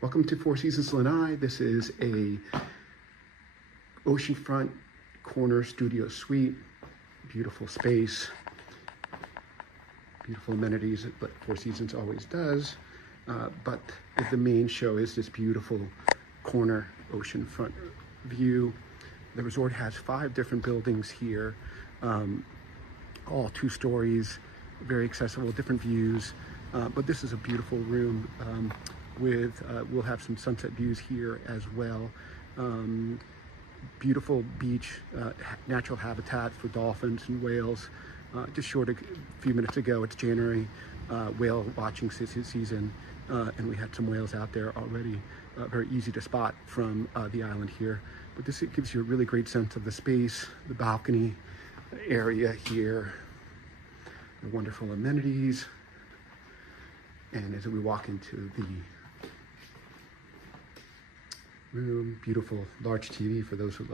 Welcome to Four Seasons Lanai. This is a oceanfront corner studio suite. Beautiful space, beautiful amenities, but Four Seasons always does. But the main show is this beautiful corner oceanfront view. The resort has 5 different buildings here, all 2 stories, very accessible, different views. But this is a beautiful room we'll have some sunset views here as well. Beautiful beach, natural habitat for dolphins and whales. Just short a few minutes ago, it's January, whale watching season, and we had some whales out there already. Very easy to spot from the island here. But this gives you a really great sense of the space, the balcony area here, the wonderful amenities. And as we walk into the room, beautiful large TV for those who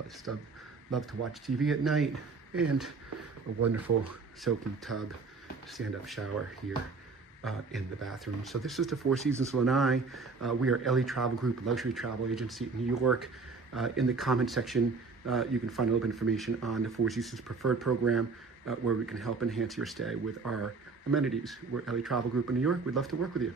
love to watch TV at night, and a wonderful soaking tub, stand-up shower here in the bathroom. So this is the Four Seasons Lanai. We are LE Travel Group, luxury travel agency in New York. In the comment section, you can find a little bit of information on the Four Seasons Preferred program, where we can help enhance your stay with our amenities. We're LE Travel Group in New York. We'd love to work with you.